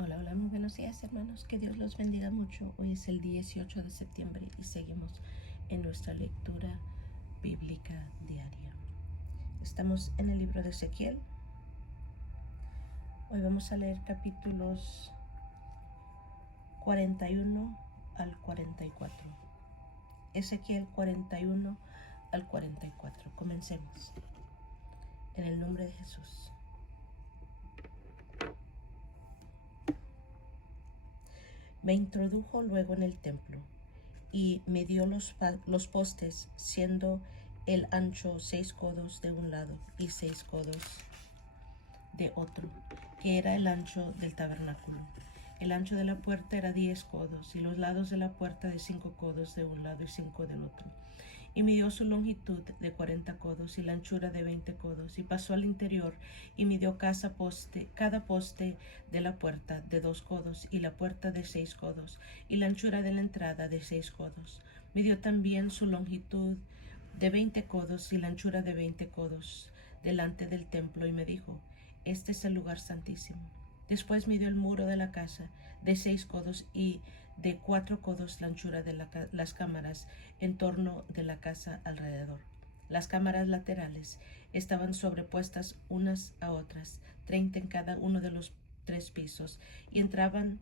Hola, hola, muy buenos días, hermanos. Que Dios los bendiga mucho. Hoy es el 18 de septiembre y seguimos en nuestra lectura bíblica diaria. Estamos en el libro de Ezequiel. Hoy vamos a leer capítulos 41 al 44. Ezequiel 41 al 44. Comencemos. En el nombre de Jesús. Me introdujo luego en el templo y midió los postes, siendo el ancho 6 codos de un lado y 6 codos de otro, que era el ancho del tabernáculo. El ancho de la puerta era 10 codos, y los lados de la puerta de 5 codos de un lado y 5 del otro. Y midió su longitud de 40 codos y la anchura de 20 codos, y pasó al interior y midió cada poste de la puerta de 2 codos y la puerta de 6 codos y la anchura de la entrada de 6 codos. Midió también su longitud de 20 codos y la anchura de 20 codos delante del templo y me dijo: este es el lugar santísimo. Después midió el muro de la casa de 6 codos y de 4 codos la anchura de las cámaras en torno de la casa alrededor. Las cámaras laterales estaban sobrepuestas unas a otras, 30 en cada uno de los 3 pisos, y entraban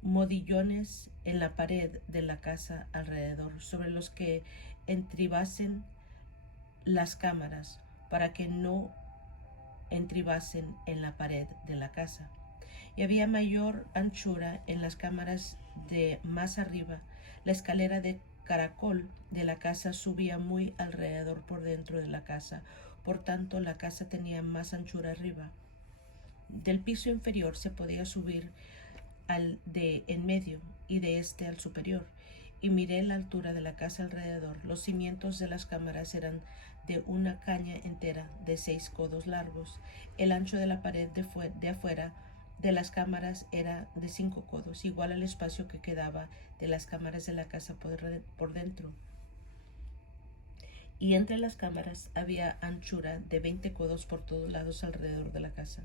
modillones en la pared de la casa alrededor, sobre los que entribasen las cámaras, para que no entribasen en la pared de la casa. Y había mayor anchura en las cámaras de más arriba. La escalera de caracol de la casa subía muy alrededor por dentro de la casa, por tanto la casa tenía más anchura arriba. Del piso inferior se podía subir al de en medio y de este al superior, y miré la altura de la casa alrededor. Los cimientos de las cámaras eran de una caña entera de 6 codos largos. El ancho de la pared de afuera de las cámaras era de 5 codos, igual al espacio que quedaba de las cámaras de la casa por dentro. Y entre las cámaras había anchura de 20 codos por todos lados alrededor de la casa.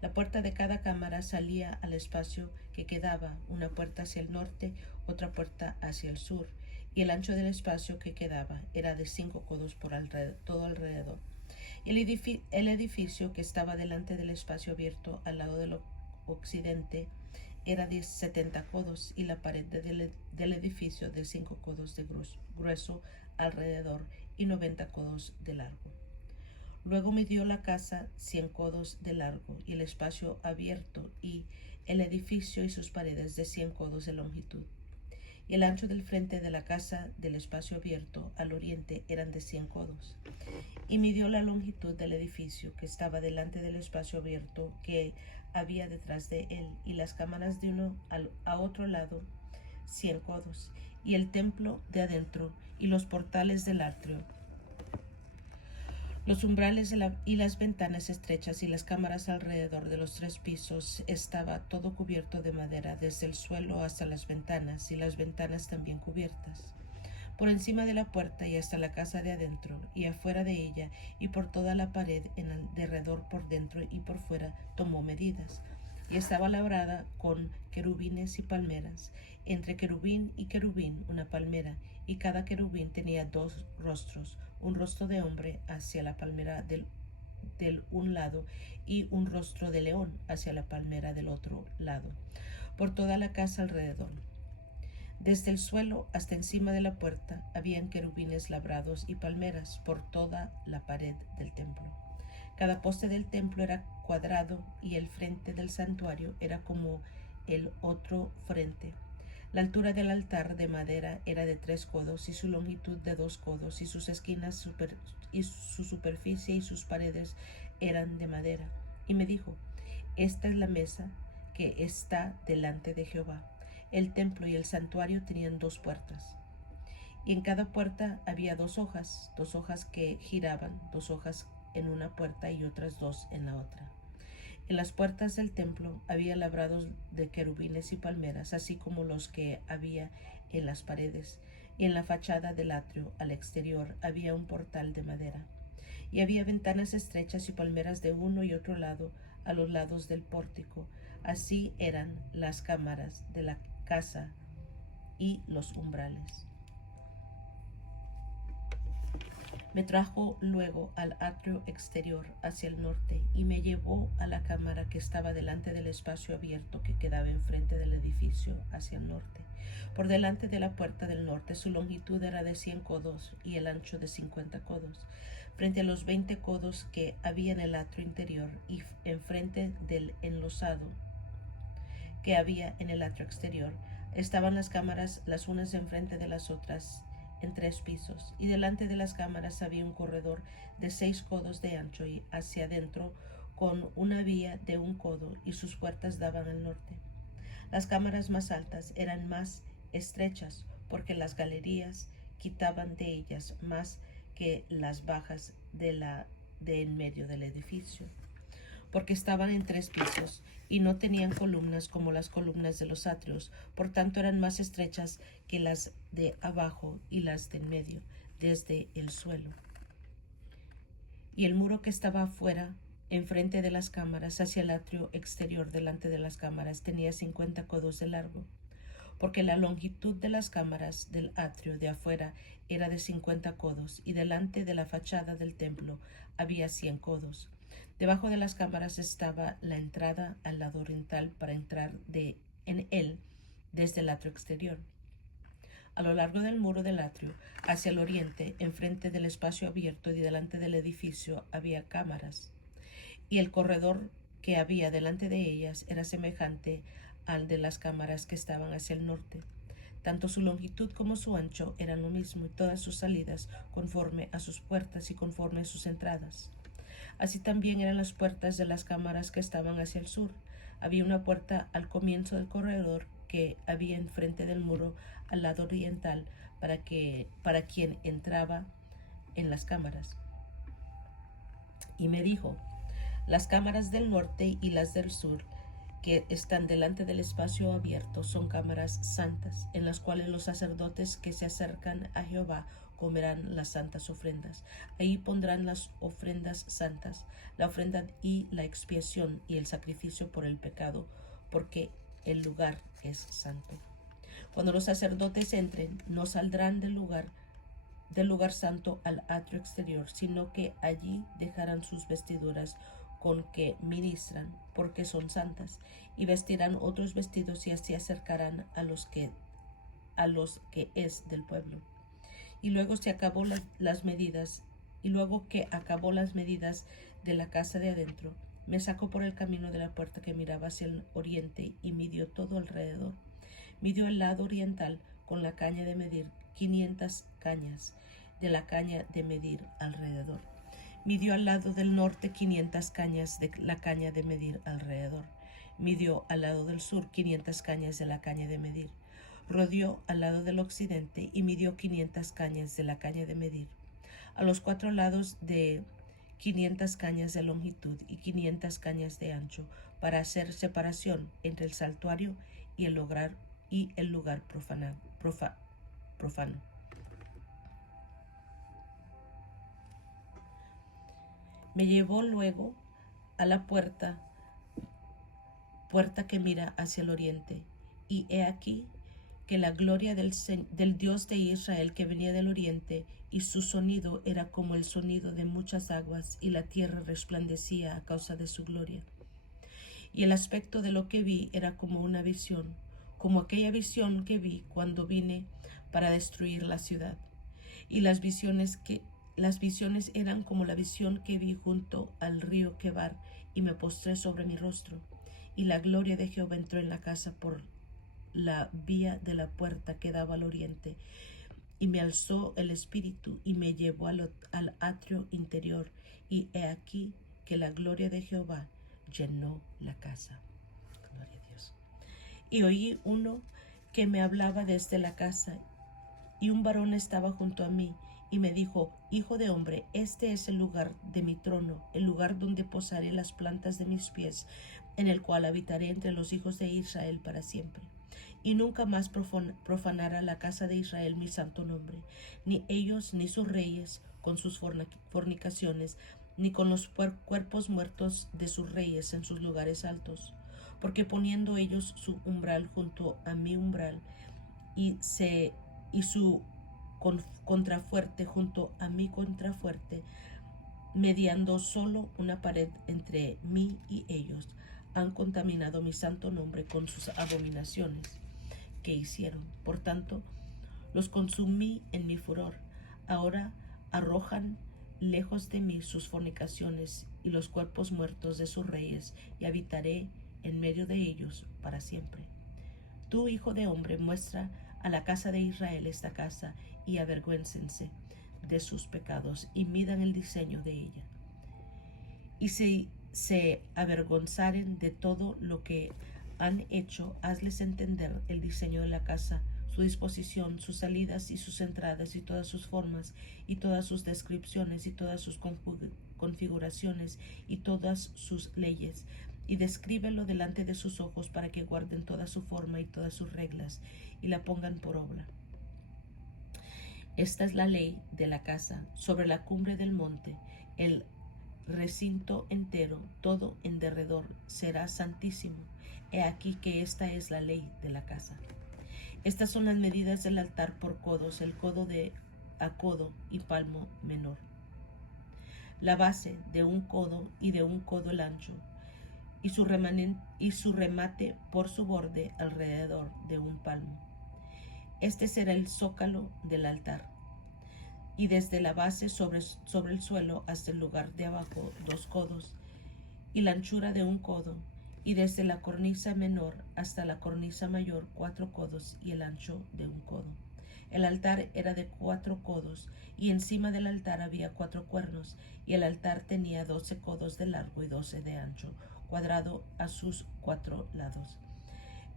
La puerta de cada cámara salía al espacio que quedaba, una puerta hacia el norte, otra puerta hacia el sur, y el ancho del espacio que quedaba era de 5 codos por todo alrededor. El edificio que estaba delante del espacio abierto al lado del occidente era de 70 codos, y la pared del edificio de 5 codos de grueso alrededor y 90 codos de largo. Luego midió la casa 100 codos de largo y el espacio abierto, y el edificio y sus paredes de 100 codos de longitud. Y el ancho del frente de la casa del espacio abierto al oriente eran de 100 codos. Y midió la longitud del edificio que estaba delante del espacio abierto que había detrás de él, y las cámaras de uno a otro lado 100 codos, y el templo de adentro y los portales del atrio, los umbrales y las ventanas estrechas y las cámaras alrededor de los 3 pisos. Estaba todo cubierto de madera desde el suelo hasta las ventanas, y las ventanas también cubiertas. Por encima de la puerta y hasta la casa de adentro y afuera de ella, y por toda la pared derredor, por dentro y por fuera, tomó medidas. Y estaba labrada con querubines y palmeras, entre querubín y querubín una palmera, y cada querubín tenía 2 rostros, un rostro de hombre hacia la palmera del un lado, y un rostro de león hacia la palmera del otro lado, por toda la casa alrededor. Desde el suelo hasta encima de la puerta habían querubines labrados y palmeras por toda la pared del templo. Cada poste del templo era cuadrado, y el frente del santuario era como el otro frente. La altura del altar de madera era de 3 codos y su longitud de 2 codos, y sus esquinas y su superficie y sus paredes eran de madera. Y me dijo: esta es la mesa que está delante de Jehová. El templo y el santuario tenían 2 puertas, y en cada puerta había 2 hojas que giraban, 2 hojas en una puerta y otras 2 en la otra. En las puertas del templo había labrados de querubines y palmeras, así como los que había en las paredes, y en la fachada del atrio al exterior había un portal de madera. Y había ventanas estrechas y palmeras de uno y otro lado a los lados del pórtico. Así eran las cámaras de la casa y los umbrales. Me trajo luego al atrio exterior hacia el norte y me llevó a la cámara que estaba delante del espacio abierto que quedaba enfrente del edificio hacia el norte. Por delante de la puerta del norte su longitud era de 100 codos y el ancho de 50 codos. Frente a los 20 codos que había en el atrio interior y enfrente del enlosado que había en el atrio exterior, estaban las cámaras las unas enfrente de las otras en 3 pisos, y delante de las cámaras había un corredor de 6 codos de ancho y hacia adentro con una vía de 1 codo, y sus puertas daban al norte. Las cámaras más altas eran más estrechas porque las galerías quitaban de ellas más que las bajas de en medio del edificio, porque estaban en 3 pisos y no tenían columnas como las columnas de los atrios, por tanto eran más estrechas que las de abajo y las de en medio, desde el suelo. Y el muro que estaba afuera, enfrente de las cámaras, hacia el atrio exterior delante de las cámaras, tenía 50 codos de largo, porque la longitud de las cámaras del atrio de afuera era de 50 codos, y delante de la fachada del templo había 100 codos. Debajo de las cámaras estaba la entrada al lado oriental para entrar en él desde el atrio exterior. A lo largo del muro del atrio, hacia el oriente, enfrente del espacio abierto y delante del edificio, había cámaras, y el corredor que había delante de ellas era semejante al de las cámaras que estaban hacia el norte. Tanto su longitud como su ancho eran lo mismo, y todas sus salidas conforme a sus puertas y conforme a sus entradas. Así también eran las puertas de las cámaras que estaban hacia el sur. Había una puerta al comienzo del corredor que había enfrente del muro al lado oriental para quien entraba en las cámaras. Y me dijo: las cámaras del norte y las del sur que están delante del espacio abierto son cámaras santas, en las cuales los sacerdotes que se acercan a Jehová comerán las santas ofrendas. Ahí pondrán las ofrendas santas, la ofrenda y la expiación y el sacrificio por el pecado, porque el lugar es santo. Cuando los sacerdotes entren, no saldrán del lugar santo al atrio exterior, sino que allí dejarán sus vestiduras con que ministran, porque son santas, y vestirán otros vestidos y así acercarán a los que es del pueblo. Y luego que acabó las medidas de la casa de adentro, me sacó por el camino de la puerta que miraba hacia el oriente y midió todo alrededor. Midió el lado oriental con la caña de medir 500 cañas de la caña de medir alrededor. Midió al lado del norte 500 cañas de la caña de medir alrededor. Midió al lado del sur 500 cañas de la caña de medir. Rodeó al lado del occidente y midió 500 cañas de la caña de medir. A los 4 lados de 500 cañas de longitud y 500 cañas de ancho, para hacer separación entre el santuario y el lugar profano. Me llevó luego a la puerta que mira hacia el oriente, y he aquí que la gloria del Dios de Israel que venía del oriente, y su sonido era como el sonido de muchas aguas, y la tierra resplandecía a causa de su gloria. Y el aspecto de lo que vi era como una visión, como aquella visión que vi cuando vine para destruir la ciudad. Y las visiones eran como la visión que vi junto al río Quebar, y me postré sobre mi rostro. Y la gloria de Jehová entró en la casa por la vía de la puerta que daba al oriente, y me alzó el espíritu y me llevó al atrio interior, y he aquí que la gloria de Jehová llenó la casa. Gloria a Dios. Y oí uno que me hablaba desde la casa, y un varón estaba junto a mí, y me dijo: hijo de hombre, este es el lugar de mi trono, el lugar donde posaré las plantas de mis pies, en el cual habitaré entre los hijos de Israel para siempre. Y nunca más profanará la casa de Israel mi santo nombre, ni ellos ni sus reyes con sus fornicaciones, ni con los cuerpos muertos de sus reyes en sus lugares altos, porque poniendo ellos su umbral junto a mi umbral y su contrafuerte junto a mi contrafuerte, mediando solo una pared entre mí y ellos, han contaminado mi santo nombre con sus abominaciones que hicieron. Por tanto, los consumí en mi furor. Ahora arrojan lejos de mí sus fornicaciones y los cuerpos muertos de sus reyes, y habitaré en medio de ellos para siempre. Tú, hijo de hombre, muestra a la casa de Israel esta casa, y avergüéncense de sus pecados, y midan el diseño de ella. Y si se avergonzaren de todo lo que han hecho, hazles entender el diseño de la casa, su disposición, sus salidas y sus entradas, y todas sus formas, y todas sus descripciones, y todas sus configuraciones, y todas sus leyes, y descríbelo delante de sus ojos, para que guarden toda su forma y todas sus reglas, y la pongan por obra. Esta es la ley de la casa, sobre la cumbre del monte, el recinto entero, todo en derredor, será santísimo. He aquí que esta es la ley de la casa. Estas son las medidas del altar por codos, el codo a codo y palmo menor. La base de un codo y de un codo el ancho, y su remate por su borde alrededor de un palmo. Este será el zócalo del altar, y desde la base sobre el suelo hasta el lugar de abajo 2 codos, y la anchura de un codo, y desde la cornisa menor hasta la cornisa mayor 4 codos, y el ancho de un codo. El altar era de 4 codos, y encima del altar había 4 cuernos, y el altar tenía 12 codos de largo y 12 de ancho, cuadrado a sus 4 lados.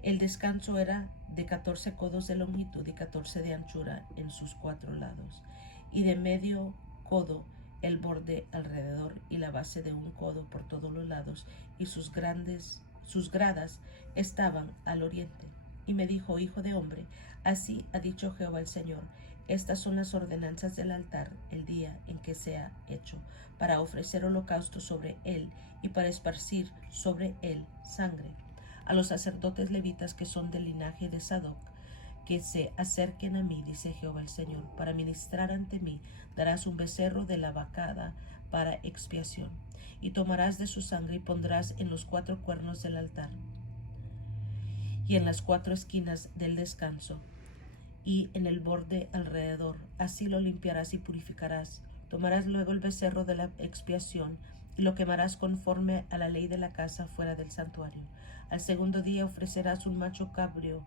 El descanso era de 14 codos de longitud y 14 de anchura en sus 4 lados, y de medio codo el borde alrededor, y la base de un codo por todos los lados, y sus gradas estaban al oriente. Y me dijo: hijo de hombre, así ha dicho Jehová el Señor: estas son las ordenanzas del altar el día en que sea hecho, para ofrecer holocausto sobre él y para esparcir sobre él sangre. A los sacerdotes levitas que son del linaje de Sadoc, que se acerquen a mí, dice Jehová el Señor, para ministrar ante mí, darás un becerro de la vacada para expiación, y tomarás de su sangre y pondrás en los 4 cuernos del altar y en las 4 esquinas del descanso y en el borde alrededor. Así lo limpiarás y purificarás. Tomarás luego el becerro de la expiación y lo quemarás conforme a la ley de la casa fuera del santuario. Al segundo día ofrecerás un macho cabrío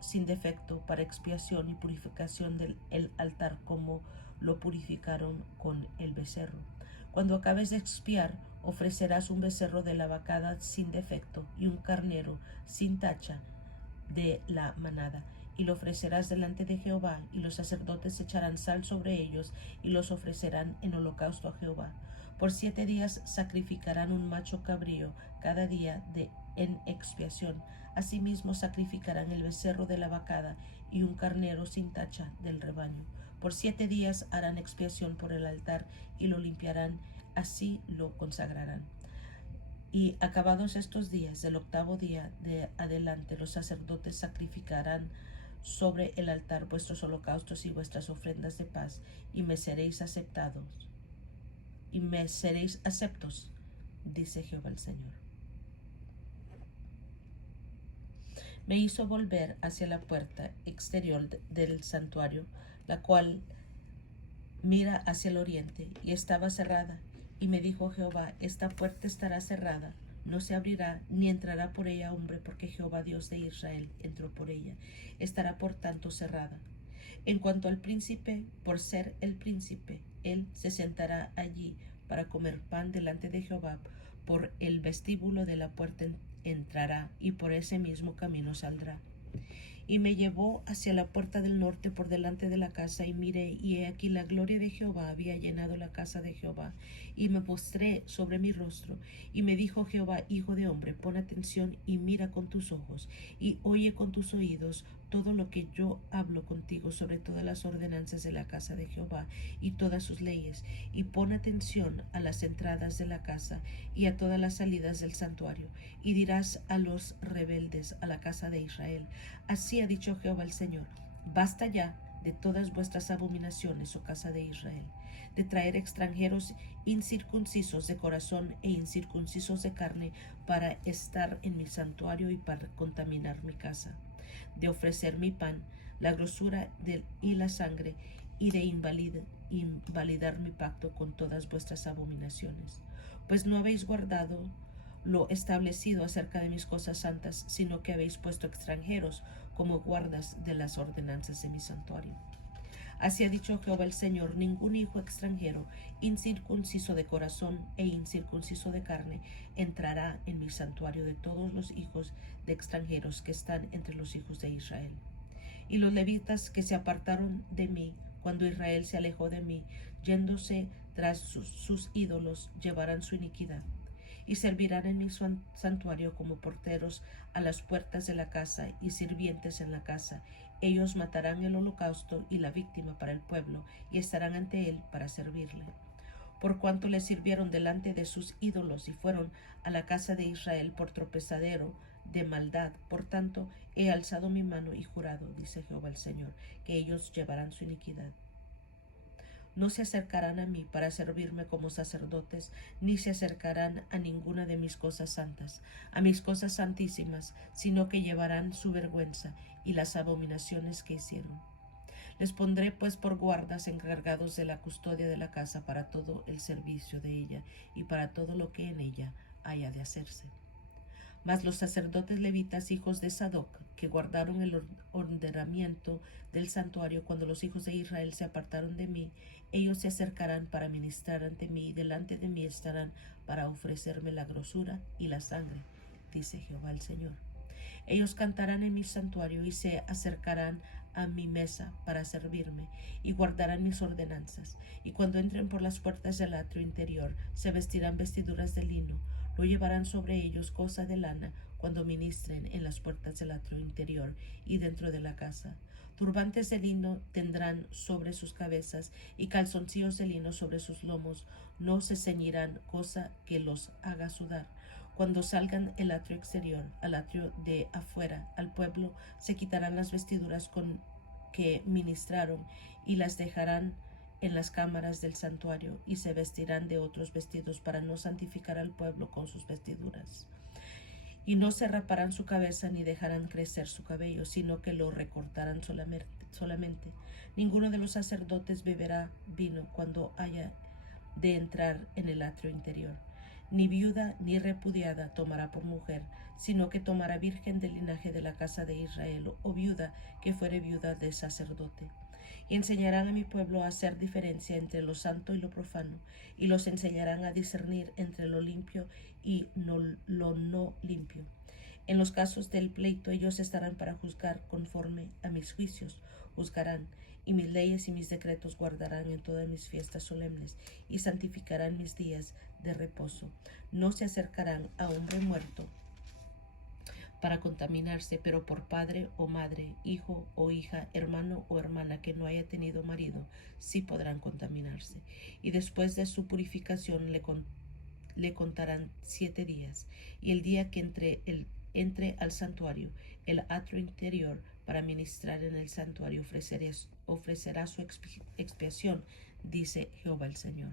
sin defecto para expiación y purificación del altar, como lo purificaron con el becerro. Cuando acabes de expiar, ofrecerás un becerro de la vacada sin defecto y un carnero sin tacha de la manada, y lo ofrecerás delante de Jehová, y los sacerdotes echarán sal sobre ellos y los ofrecerán en holocausto a Jehová. Por 7 días sacrificarán un macho cabrío cada día en expiación. Asimismo sacrificarán el becerro de la vacada y un carnero sin tacha del rebaño. Por 7 días harán expiación por el altar y lo limpiarán, así lo consagrarán. Y acabados estos días, del 8º día de adelante, los sacerdotes sacrificarán sobre el altar vuestros holocaustos y vuestras ofrendas de paz, y me seréis aceptos, dice Jehová el Señor. Me hizo volver hacia la puerta exterior del santuario, la cual mira hacia el oriente, y estaba cerrada. Y me dijo Jehová: esta puerta estará cerrada, no se abrirá, ni entrará por ella hombre, porque Jehová Dios de Israel entró por ella. Estará por tanto cerrada. En cuanto al príncipe, por ser el príncipe, él se sentará allí para comer pan delante de Jehová. Por el vestíbulo de la puerta entrará, y por ese mismo camino saldrá. Y me llevó hacia la puerta del norte por delante de la casa, y miré, y he aquí la gloria de Jehová había llenado la casa de Jehová. Y me postré sobre mi rostro, y me dijo Jehová: hijo de hombre, pon atención y mira con tus ojos, y oye con tus oídos todo lo que yo hablo contigo sobre todas las ordenanzas de la casa de Jehová y todas sus leyes, y pon atención a las entradas de la casa y a todas las salidas del santuario, y dirás a los rebeldes, a la casa de Israel: así ha dicho Jehová el Señor: basta ya de todas vuestras abominaciones, oh casa de Israel, de traer extranjeros incircuncisos de corazón e incircuncisos de carne para estar en mi santuario y para contaminar mi casa, de ofrecer mi pan, la grosura y la sangre, y de invalidar mi pacto con todas vuestras abominaciones. Pues no habéis guardado lo establecido acerca de mis cosas santas, sino que habéis puesto extranjeros como guardas de las ordenanzas de mi santuario. Así ha dicho Jehová el Señor: ningún hijo extranjero, incircunciso de corazón e incircunciso de carne, entrará en mi santuario de todos los hijos de extranjeros que están entre los hijos de Israel. Y los levitas que se apartaron de mí, cuando Israel se alejó de mí, yéndose tras sus ídolos, llevarán su iniquidad, y servirán en mi santuario como porteros a las puertas de la casa y sirvientes en la casa. Ellos matarán el holocausto y la víctima para el pueblo, y estarán ante él para servirle. Por cuanto le sirvieron delante de sus ídolos y fueron a la casa de Israel por tropezadero de maldad, por tanto he alzado mi mano y jurado, dice Jehová el Señor, que ellos llevarán su iniquidad. No se acercarán a mí para servirme como sacerdotes, ni se acercarán a ninguna de mis cosas santas, a mis cosas santísimas, sino que llevarán su vergüenza y las abominaciones que hicieron. Les pondré pues por guardas encargados de la custodia de la casa para todo el servicio de ella y para todo lo que en ella haya de hacerse. Mas los sacerdotes levitas, hijos de Sadoc, que guardaron el ordenamiento del santuario cuando los hijos de Israel se apartaron de mí, ellos se acercarán para ministrar ante mí, y delante de mí estarán para ofrecerme la grosura y la sangre, dice Jehová el Señor. Ellos cantarán en mi santuario y se acercarán a mi mesa para servirme, y guardarán mis ordenanzas. Y cuando entren por las puertas del atrio interior, se vestirán vestiduras de lino. No llevarán sobre ellos cosa de lana cuando ministren en las puertas del atrio interior y dentro de la casa. Turbantes de lino tendrán sobre sus cabezas y calzoncillos de lino sobre sus lomos. No se ceñirán cosa que los haga sudar. Cuando salgan el atrio exterior, al atrio de afuera, al pueblo, se quitarán las vestiduras con que ministraron y las dejarán en las cámaras del santuario, y se vestirán de otros vestidos para no santificar al pueblo con sus vestiduras. Y no se raparán su cabeza ni dejarán crecer su cabello, sino que lo recortarán solamente. Ninguno de los sacerdotes beberá vino cuando haya de entrar en el atrio interior. Ni viuda ni repudiada tomará por mujer, sino que tomará virgen del linaje de la casa de Israel, o viuda que fuere viuda de sacerdote. Y enseñarán a mi pueblo a hacer diferencia entre lo santo y lo profano, y los enseñarán a discernir entre lo limpio y lo no limpio. En los casos del pleito ellos estarán para juzgar conforme a mis juicios, juzgarán, y mis leyes y mis decretos guardarán en todas mis fiestas solemnes, y santificarán mis días de reposo. No se acercarán a hombre muerto para contaminarse, pero por padre o madre, hijo o hija, hermano o hermana que no haya tenido marido, sí podrán contaminarse. Y después de su purificación le contarán 7 días, y el día que entre al santuario, el atrio interior, para ministrar en el santuario, ofrecerá su expiación, dice Jehová el Señor.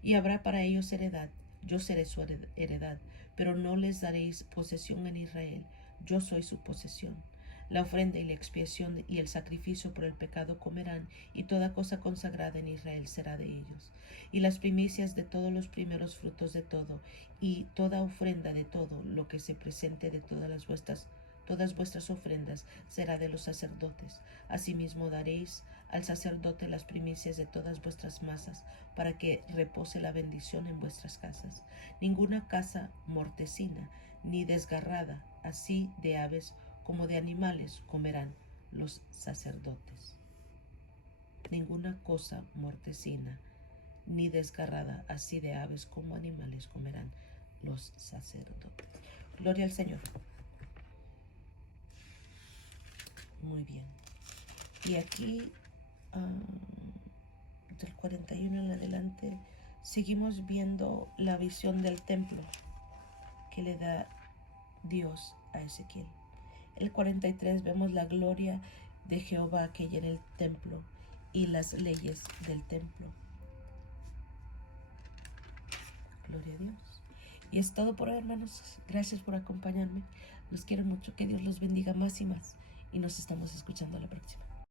Y habrá para ellos heredad, yo seré su heredad, pero no les daréis posesión en Israel, yo soy su posesión. La ofrenda y la expiación y el sacrificio por el pecado comerán, y toda cosa consagrada en Israel será de ellos. Y las primicias de todos los primeros frutos de todo, y toda ofrenda de todo lo que se presente de todas vuestras ofrendas será de los sacerdotes. Asimismo daréis al sacerdote las primicias de todas vuestras masas, para que repose la bendición en vuestras casas. Ninguna casa mortecina, ni desgarrada, así de aves como de animales comerán los sacerdotes. Ninguna cosa mortecina ni desgarrada, así de aves como animales, comerán los sacerdotes. Gloria al Señor. Muy bien. Y aquí, del 41 en adelante, seguimos viendo la visión del templo que le da Dios a Ezequiel. El 43 vemos la gloria de Jehová que llena el templo y las leyes del templo. Gloria a Dios. Y es todo por hoy, hermanos. Gracias por acompañarme. Los quiero mucho. Que Dios los bendiga más y más. Y nos estamos escuchando a la próxima.